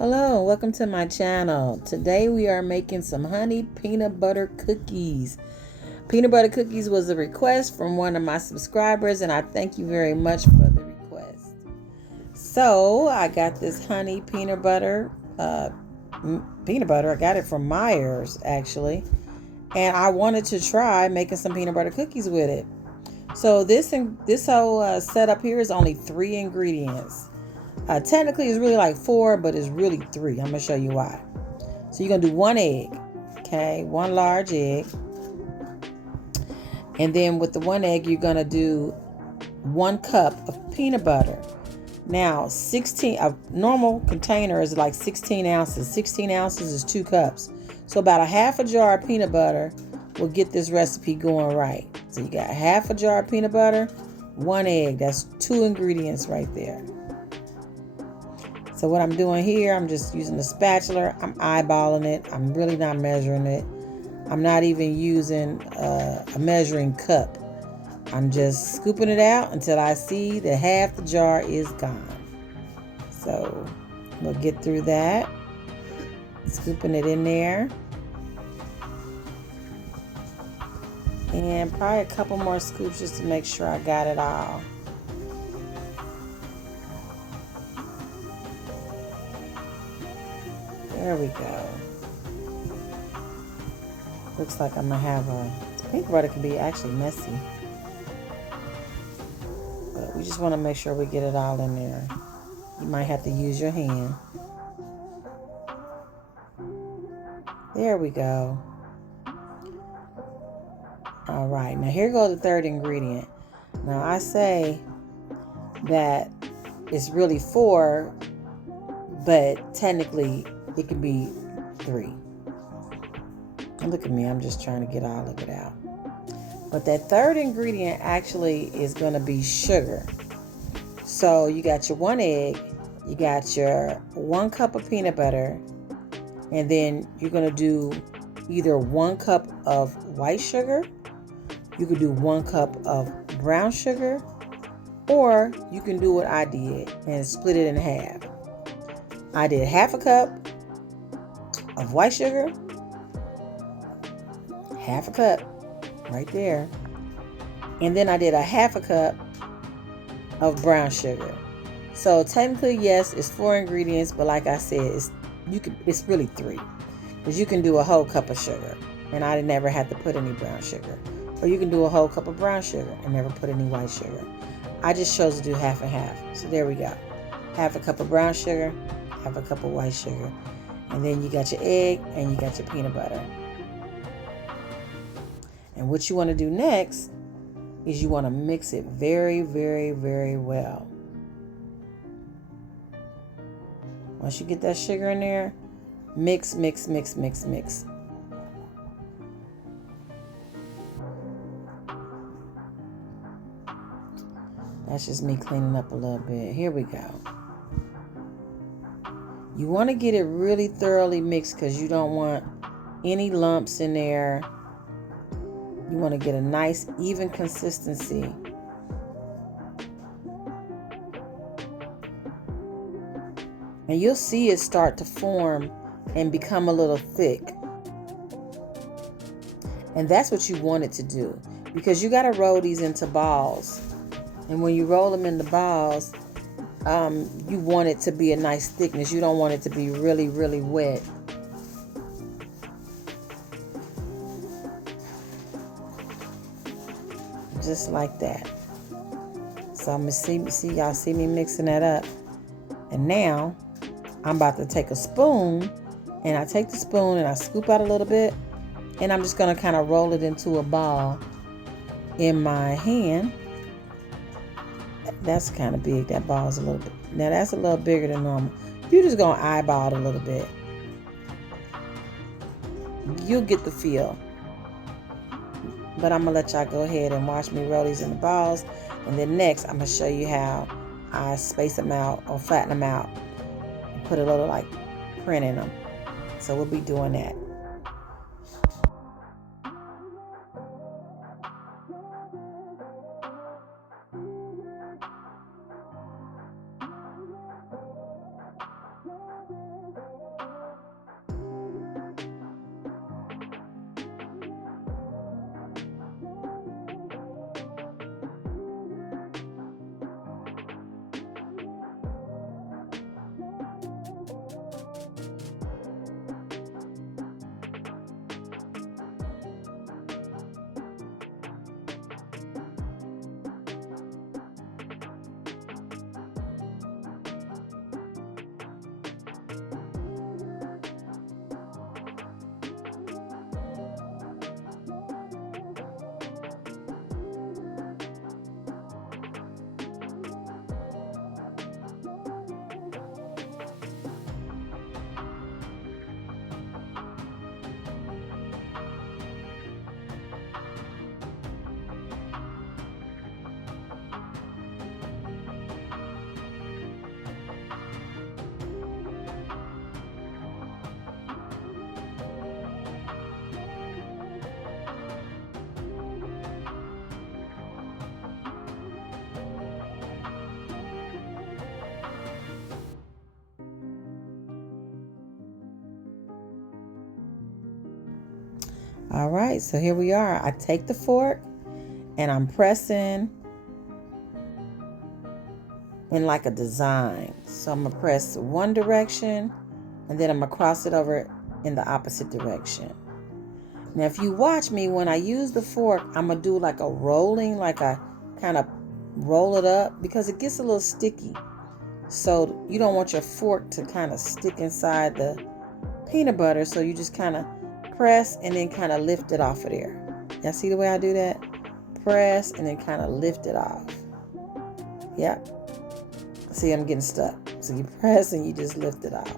Hello, welcome to my channel. Today we are making some honey peanut butter cookies. Peanut butter cookies was a request from one of my subscribers, and I thank you very much for the request. So I got this honey peanut butter. I got it from Myers actually, and I wanted to try making some peanut butter cookies with it. So this whole setup here is only 3 ingredients. Technically, it's really like 4, but it's really 3. I'm going to show you why. So you're going to do 1 egg, okay? 1 large egg. And then with the 1 egg, you're going to do 1 cup of peanut butter. Now, a normal container is like 16 ounces. 16 ounces is 2 cups. So about a half a jar of peanut butter will get this recipe going right. So you got half a jar of peanut butter, 1 egg. That's 2 ingredients right there. So what I'm doing here, I'm just using the spatula. I'm eyeballing it. I'm really not measuring it. I'm not even using a measuring cup. I'm just scooping it out until I see that half the jar is gone. So we'll get through that. Scooping it in there. And probably a couple more scoops just to make sure I got it all. There we go. Looks like I'm gonna have peanut butter can be actually messy. But we just want to make sure we get it all in there. You might have to use your hand. There we go. All right, now here goes the 3rd ingredient. Now I say that it's really 4, but technically it can be 3. And look at me, I'm just trying to get all of it out. But that 3rd ingredient actually is going to be sugar. So you got your 1 egg, you got your 1 cup of peanut butter, and then you're going to do either 1 cup of white sugar, you could do 1 cup of brown sugar, or you can do what I did and split it in half. I did half a cup of white sugar, half a cup right there, and then I did a half a cup of brown sugar. So technically, yes, it's 4 ingredients, but like I said, it's really 3, because you can do a whole cup of sugar, and I never had to put any brown sugar, or you can do a whole cup of brown sugar and never put any white sugar. I just chose to do half and half. So there we go. Half a cup of brown sugar, half a cup of white sugar, and then you got your egg and you got your peanut butter. And what you want to do next is you want to mix it very, very, very well. Once you get that sugar in there, mix, mix, mix, mix, mix. That's just me cleaning up a little bit. Here we go. You want to get it really thoroughly mixed because you don't want any lumps in there. You want to get a nice, even consistency. And you'll see it start to form and become a little thick. And that's what you want it to do, because you got to roll these into balls. And when you roll them into balls, you want it to be a nice thickness. You don't want it to be really, really wet. Just like that. So I'm gonna see y'all see me mixing that up. And now I'm about to take a spoon, and I take the spoon and I scoop out a little bit, and I'm just gonna kind of roll it into a ball in my hand. That's kind of big. That ball's a little bit. Now that's a little bigger than normal. You're just gonna eyeball it a little bit. You'll get the feel. But I'm gonna let y'all go ahead and watch me roll these in the balls. And then next, I'm gonna show you how I space them out or flatten them out and put a little like print in them. So we'll be doing that. All right, so here we are. I take the fork and I'm pressing in like a design. So I'm gonna press one direction and then I'm gonna cross it over in the opposite direction. Now, if you watch me, when I use the fork, I'm gonna do like a rolling, like a kind of roll it up because it gets a little sticky. So you don't want your fork to kind of stick inside the peanut butter. So you just kind of press and then kind of lift it off of there. Y'all see the way I do that? Press and then kind of lift it off. Yep. See, I'm getting stuck. So you press and you just lift it off.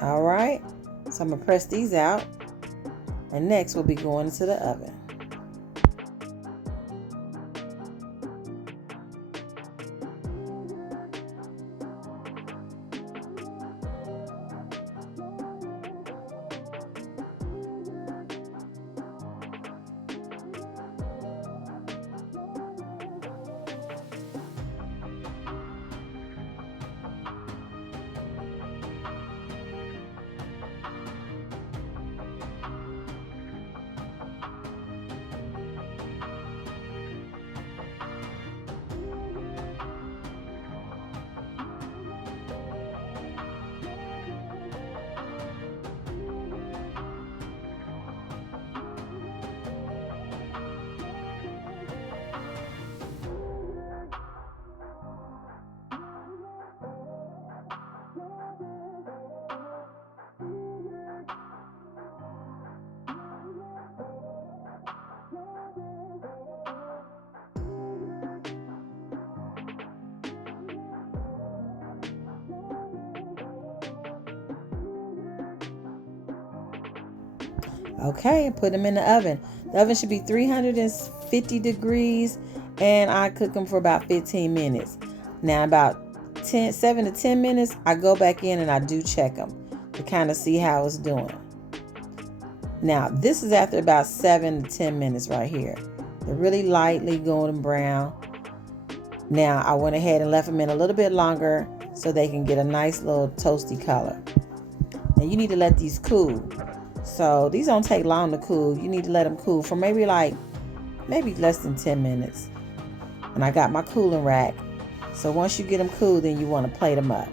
All right. So I'm gonna press these out. And next we'll be going into the oven. Okay, put them in the oven. The oven should be 350 degrees and I cook them for about 15 minutes. Now about 7 to 10 minutes, I go back in and I do check them to kind of see how it's doing. Now, this is after about 7 to 10 minutes right here. They're really lightly golden brown. Now, I went ahead and left them in a little bit longer so they can get a nice little toasty color. Now, you need to let these cool. So these don't take long to cool. You need to let them cool for maybe less than 10 minutes. And I got my cooling rack. So once you get them cool, then you want to plate them up.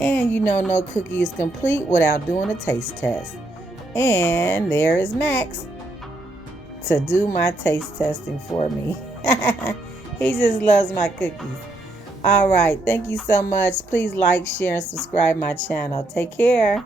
And you know, no cookie is complete without doing a taste test. And there is Max to do my taste testing for me. He just loves my cookies. All right. Thank you so much. Please like, share, and subscribe my channel. Take care.